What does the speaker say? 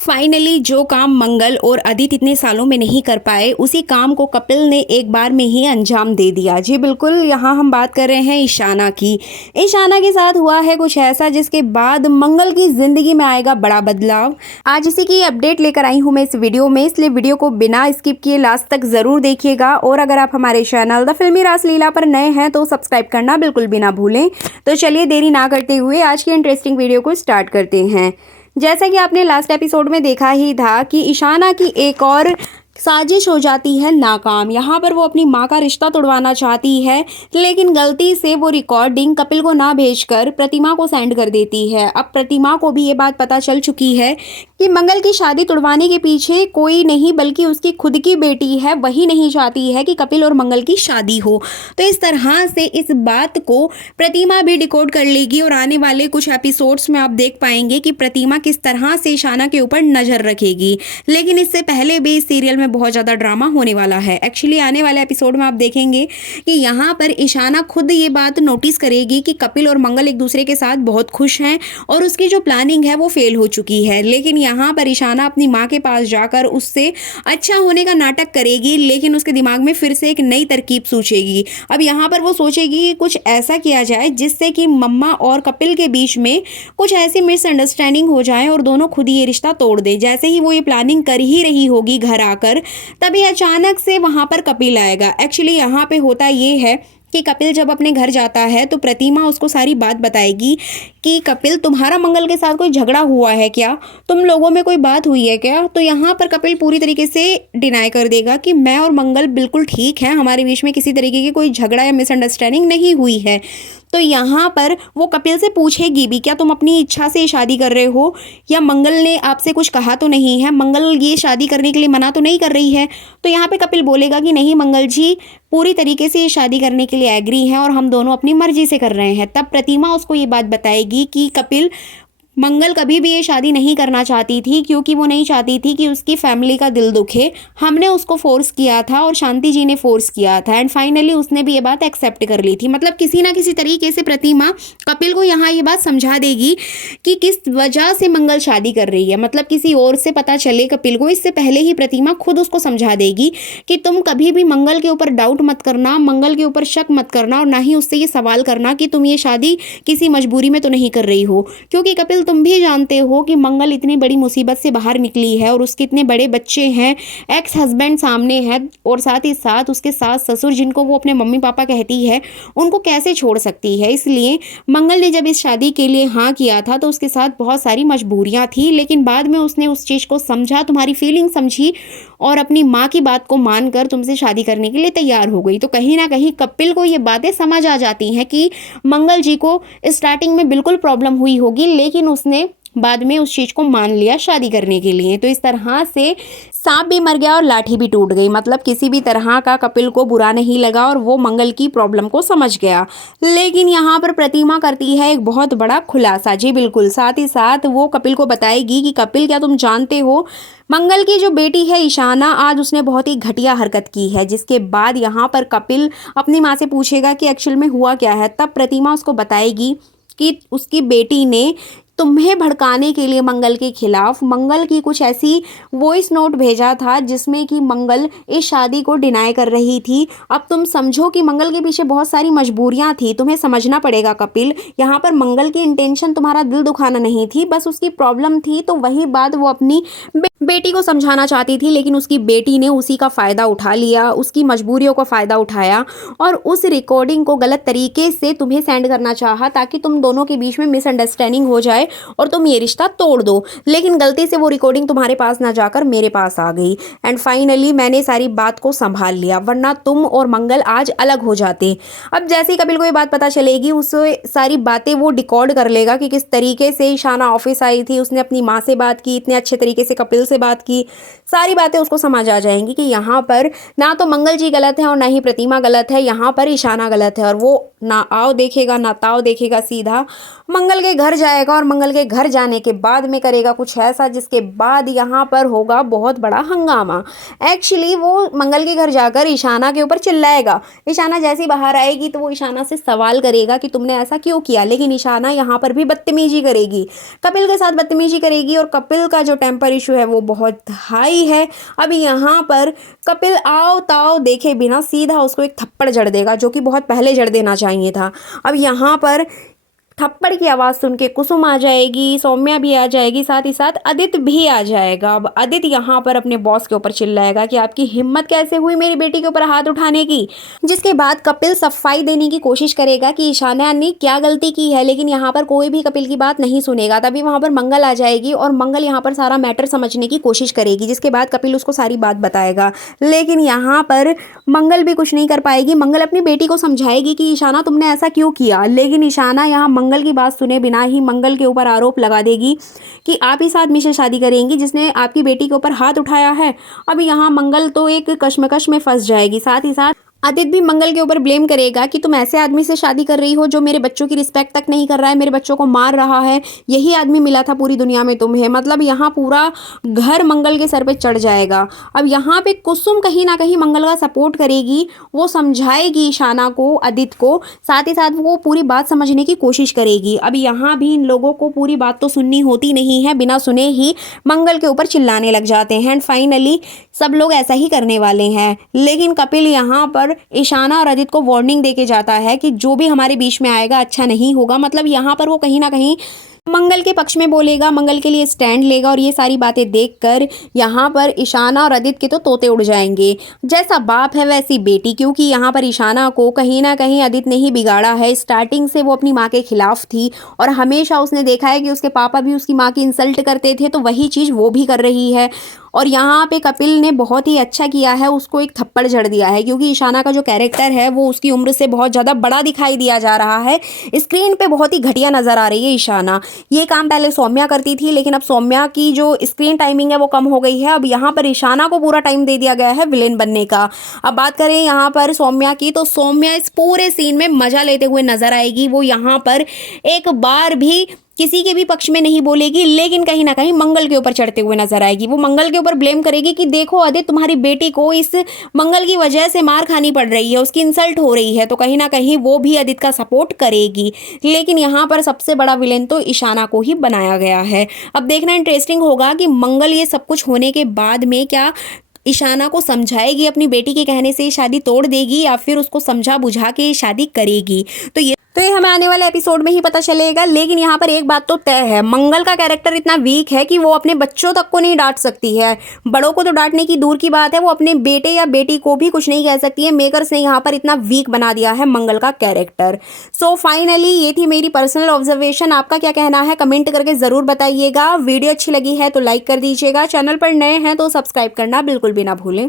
Finally जो काम मंगल और अदित इतने सालों में नहीं कर पाए, उसी काम को कपिल ने एक बार में ही अंजाम दे दिया। जी बिल्कुल, यहाँ हम बात कर रहे हैं ईशाना की। ईशाना के साथ हुआ है कुछ ऐसा जिसके बाद मंगल की जिंदगी में आएगा बड़ा बदलाव। आज इसी की अपडेट लेकर आई हूँ मैं इस वीडियो में, इसलिए वीडियो को बिना स्किप किए लास्ट तक जरूर देखिएगा। और अगर आप हमारे चैनल द फिल्मी रासलीला पर नए हैं तो सब्सक्राइब करना बिल्कुल भी ना भूलें। तो चलिए देरी ना करते हुए आज की इंटरेस्टिंग वीडियो को स्टार्ट करते हैं। जैसा कि आपने लास्ट एपिसोड में देखा ही था कि ईशाना की एक और साजिश हो जाती है नाकाम। यहाँ पर वो अपनी माँ का रिश्ता तोड़वाना चाहती है, लेकिन गलती से वो रिकॉर्डिंग कपिल को ना भेजकर प्रतिमा को सेंड कर देती है। अब प्रतिमा को भी ये बात पता चल चुकी है कि मंगल की शादी तोड़वाने के पीछे कोई नहीं बल्कि उसकी खुद की बेटी है। वही नहीं चाहती है कि कपिल और मंगल की शादी हो। तो इस तरह से इस बात को प्रतिमा भी डिकोड कर लेगी और आने वाले कुछ एपिसोड्स में आप देख पाएंगे कि प्रतिमा किस तरह से ईशाना के ऊपर नजर रखेगी। लेकिन इससे पहले भी इस सीरियल में बहुत ज़्यादा ड्रामा होने वाला है। एक्चुअली आने वाले एपिसोड में आप देखेंगे कि यहाँ पर ईशाना खुद ये बात नोटिस करेगी कि कपिल और मंगल एक दूसरे के साथ बहुत खुश हैं और उसकी जो प्लानिंग है वो फेल हो चुकी है। लेकिन यहाँ पर ईशाना अपनी माँ के पास जाकर उससे अच्छा होने का नाटक करेगी, लेकिन उसके दिमाग में फिर से एक नई तरकीब सोचेगी। अब यहाँ पर वो सोचेगी कि कुछ ऐसा किया जाए जिससे कि मम्मा और कपिल के बीच में कुछ ऐसी मिसअंडरस्टैंडिंग हो जाए और दोनों खुद ही ये रिश्ता तोड़ दे। जैसे ही वो ये प्लानिंग कर ही रही होगी घर आकर, तभी अचानक से वहां पर कपिल आएगा। एक्चुअली यहाँ पे होता ये है कि कपिल जब अपने घर जाता है तो प्रतिमा उसको सारी बात बताएगी कि कपिल, तुम्हारा मंगल के साथ कोई झगड़ा हुआ है क्या, तुम लोगों में कोई बात हुई है क्या। तो यहाँ पर कपिल पूरी तरीके से डिनाई कर देगा कि मैं और मंगल बिल्कुल ठीक है, हमारे बीच में किसी तरीके की कोई झगड़ा या मिसअंडरस्टैंडिंग नहीं हुई है। तो यहाँ पर वो कपिल से पूछेगी भी, क्या तुम अपनी इच्छा से शादी कर रहे हो या मंगल ने आपसे कुछ कहा तो नहीं है, मंगल ये शादी करने के लिए मना तो नहीं कर रही है। तो यहाँ पे कपिल बोलेगा कि नहीं, मंगल जी पूरी तरीके से ये शादी करने के लिए एग्री हैं और हम दोनों अपनी मर्जी से कर रहे हैं। तब प्रतिमा उसको ये बात बताएगी कि कपिल, मंगल कभी भी ये शादी नहीं करना चाहती थी क्योंकि वो नहीं चाहती थी कि उसकी फैमिली का दिल दुखे। हमने उसको फोर्स किया था और शांति जी ने फोर्स किया था, एंड फाइनली उसने भी ये बात एक्सेप्ट कर ली थी। मतलब किसी ना किसी तरीके से प्रतिमा कपिल को यहाँ ये बात समझा देगी कि किस वजह से मंगल शादी कर रही है। मतलब किसी और से पता चले कपिल को, इससे पहले ही प्रतिमा खुद उसको समझा देगी कि तुम कभी भी मंगल के ऊपर डाउट मत करना, मंगल के ऊपर शक मत करना और ना ही उससे ये सवाल करना कि तुम ये शादी किसी मजबूरी में तो नहीं कर रही हो। क्योंकि कपिल, तुम भी जानते हो कि मंगल इतनी बड़ी मुसीबत से बाहर निकली है और उसके इतने बड़े बच्चे हैं, एक्स हस्बैंड सामने है और साथ ही साथ उसके सास ससुर जिनको वो अपने मम्मी पापा कहती है, उनको कैसे छोड़ सकती है। इसलिए मंगल ने जब इस शादी के लिए हाँ किया था तो उसके साथ बहुत सारी मजबूरियां थी, लेकिन बाद में उसने उस चीज़ को समझा, तुम्हारी फीलिंग समझी और अपनी माँ की बात को मानकर तुमसे शादी करने के लिए तैयार हो गई। तो कहीं ना कहीं कपिल को ये बातें समझ आ जाती हैं कि मंगल जी को स्टार्टिंग में बिल्कुल प्रॉब्लम हुई होगी, लेकिन उसने बाद में उस चीज को मान लिया शादी करने के लिए। तो इस तरह से सांप भी मर गया और लाठी भी टूट गई। मतलब किसी भी तरह का कपिल को बुरा नहीं लगा और वो मंगल की प्रॉब्लम को समझ गया। लेकिन यहाँ पर प्रतिमा करती है एक बहुत बड़ा खुलासा। जी बिल्कुल, साथ ही साथ वो कपिल को बताएगी कि कपिल, क्या तुम जानते हो मंगल की जो बेटी है ईशाना, आज उसने बहुत ही घटिया हरकत की है। जिसके बाद यहाँ पर कपिल अपनी माँ से पूछेगा कि एक्चुअल में हुआ क्या है। तब प्रतिमा उसको बताएगी कि उसकी बेटी ने तुम्हें भड़काने के लिए मंगल के खिलाफ मंगल की कुछ ऐसी वॉइस नोट भेजा था जिसमें कि मंगल इस शादी को डिनाई कर रही थी। अब तुम समझो कि मंगल के पीछे बहुत सारी मजबूरियां थी। तुम्हें समझना पड़ेगा कपिल, यहाँ पर मंगल की इंटेंशन तुम्हारा दिल दुखाना नहीं थी, बस उसकी प्रॉब्लम थी। तो वही बात वो अपनी बेटी को समझाना चाहती थी, लेकिन उसकी बेटी ने उसी का फ़ायदा उठा लिया, उसकी मजबूरियों का फ़ायदा उठाया और उस रिकॉर्डिंग को गलत तरीके से तुम्हें सेंड करना चाहा ताकि तुम दोनों के बीच में मिसअंडरस्टैंडिंग हो जाए और तुम ये रिश्ता तोड़ दो। लेकिन गलती से वो रिकॉर्डिंग तुम्हारे पास ना जाकर मेरे पास आ गई, एंड फाइनली मैंने सारी बात को संभाल लिया, वरना तुम और मंगल आज अलग हो जाते। अब जैसे ही कपिल को ये बात पता चलेगी, उससे सारी बातें वो डिकॉर्ड कर लेगा कि किस तरीके से ईशाना ऑफिस आई थी, उसने अपनी माँ से बात की, इतने अच्छे तरीके से कपिल से बात की। सारी बातें उसको समझ आ जाएंगी कि यहाँ पर ना तो मंगल जी गलत है और ना ही प्रतिमा गलत है, यहाँ पर ईशाना गलत है। और वो ना आओ देखेगा ना ताओ देखेगा, सीधा मंगल के घर जाएगा और मंगल मंगल के घर जाने के बाद में करेगा कुछ ऐसा जिसके बाद यहाँ पर होगा बहुत बड़ा हंगामा। एक्चुअली वो मंगल के घर जाकर ईशाना के ऊपर चिल्लाएगा। ईशाना जैसी बाहर आएगी तो वो ईशाना से सवाल करेगा कि तुमने ऐसा क्यों किया, लेकिन ईशाना यहाँ पर भी बदतमीजी करेगी, कपिल के साथ बदतमीजी करेगी और कपिल का जो टेम्पर इशू है वो बहुत हाई है। अब यहाँ पर कपिल आओ ताओ देखे बिना सीधा उसको एक थप्पड़ जड़ देगा, जो कि बहुत पहले जड़ देना चाहिए था। अब यहाँ पर थप्पड़ की आवाज़ सुन के कुसुम आ जाएगी, सौम्या भी आ जाएगी, साथ ही साथ आदित्य भी आ जाएगा। अब आदित्य यहाँ पर अपने बॉस के ऊपर चिल्लाएगा कि आपकी हिम्मत कैसे हुई मेरी बेटी के ऊपर हाथ उठाने की। जिसके बाद कपिल सफाई देने की कोशिश करेगा कि ईशाना ने क्या गलती की है, लेकिन यहाँ पर कोई भी कपिल की बात नहीं सुनेगा। तभी वहाँ पर मंगल आ जाएगी और मंगल यहाँ पर सारा मैटर समझने की कोशिश करेगी, जिसके बाद कपिल उसको सारी बात बताएगा। लेकिन यहाँ पर मंगल भी कुछ नहीं कर पाएगी। मंगल अपनी बेटी को समझाएगी कि ईशाना तुमने ऐसा क्यों किया, लेकिन ईशाना यहाँ मंगल की बात सुने बिना ही मंगल के ऊपर आरोप लगा देगी कि आप इस आदमी से शादी करेंगी जिसने आपकी बेटी के ऊपर हाथ उठाया है। अब यहाँ मंगल तो एक कश्मकश में फंस जाएगी। साथ ही साथ आदित्य भी मंगल के ऊपर ब्लेम करेगा कि तुम ऐसे आदमी से शादी कर रही हो जो मेरे बच्चों की रिस्पेक्ट तक नहीं कर रहा है, मेरे बच्चों को मार रहा है, यही आदमी मिला था पूरी दुनिया में तुम्हें। मतलब यहाँ पूरा घर मंगल के सर पे चढ़ जाएगा। अब यहाँ पे कुसुम कहीं ना कहीं मंगल का सपोर्ट करेगी, वो समझाएगी ईशाना को, आदित्य को, साथ ही साथ वो पूरी बात समझने की कोशिश करेगी। अब यहाँ भी इन लोगों को पूरी बात तो सुननी होती नहीं है, बिना सुने ही मंगल के ऊपर चिल्लाने लग जाते हैं। एंड फाइनली सब लोग ऐसा ही करने वाले हैं। लेकिन कपिल यहाँ पर ईशाना और आदित्य को वार्निंग देके जाता है कि जो भी हमारे बीच में आएगा अच्छा नहीं होगा। मतलब यहाँ पर वो कहीं ना कहीं मंगल के पक्ष में बोलेगा, मंगल के लिए स्टैंड लेगा। और ये सारी बातें देखकर यहाँ पर ईशाना और आदित्य के तो तोते उड़ जाएंगे। जैसा बाप है वैसी बेटी, क्योंकि यहाँ पर ईशाना को कहीं ना कहीं आदित्य ने ही बिगाड़ा है। स्टार्टिंग से वो अपनी माँ के खिलाफ थी और हमेशा उसने देखा है कि उसके पापा भी उसकी माँ की इंसल्ट करते थे, तो वही चीज़ वो भी कर रही है। और यहाँ पे कपिल ने बहुत ही अच्छा किया है, उसको एक थप्पड़ जड़ दिया है, क्योंकि ईशाना का जो कैरेक्टर है वो उसकी उम्र से बहुत ज़्यादा बड़ा दिखाई दिया जा रहा है। स्क्रीन पे बहुत ही घटिया नज़र आ रही है ईशाना। ये काम पहले सौम्या करती थी, लेकिन अब सौम्या की जो स्क्रीन टाइमिंग है वो कम हो गई है। अब यहाँ पर ईशाना को पूरा टाइम दे दिया गया है विलेन बनने का। अब बात करें यहाँ पर सौम्या की, तो सौम्या इस पूरे सीन में मज़ा लेते हुए नजर आएगी। वो यहाँ पर एक बार भी किसी के भी पक्ष में नहीं बोलेगी, लेकिन कहीं ना कहीं मंगल के ऊपर चढ़ते हुए नजर आएगी। वो मंगल के ऊपर ब्लेम करेगी कि देखो आदित्य, तुम्हारी बेटी को इस मंगल की वजह से मार खानी पड़ रही है, उसकी इंसल्ट हो रही है, तो कहीं ना कहीं वो भी आदित्य का सपोर्ट करेगी। लेकिन यहाँ पर सबसे बड़ा विलेन तो ईशाना को ही बनाया गया है। अब देखना इंटरेस्टिंग होगा कि मंगल ये सब कुछ होने के बाद में क्या ईशाना को समझाएगी, अपनी बेटी के कहने से शादी तोड़ देगी, या फिर उसको समझा बुझा के शादी करेगी। तो ये हमें आने वाले एपिसोड में ही पता चलेगा। लेकिन यहाँ पर एक बात तो तय है, मंगल का कैरेक्टर इतना वीक है कि वो अपने बच्चों तक को नहीं डांट सकती है। बड़ों को तो डांटने की दूर की बात है, वो अपने बेटे या बेटी को भी कुछ नहीं कह सकती है। मेकर्स ने यहाँ पर इतना वीक बना दिया है मंगल का कैरेक्टर। सो फाइनली ये थी मेरी पर्सनल ऑब्जर्वेशन। आपका क्या कहना है कमेंट करके ज़रूर बताइएगा। वीडियो अच्छी लगी है तो लाइक कर दीजिएगा, चैनल पर नए हैं तो सब्सक्राइब करना बिल्कुल भी ना भूलें।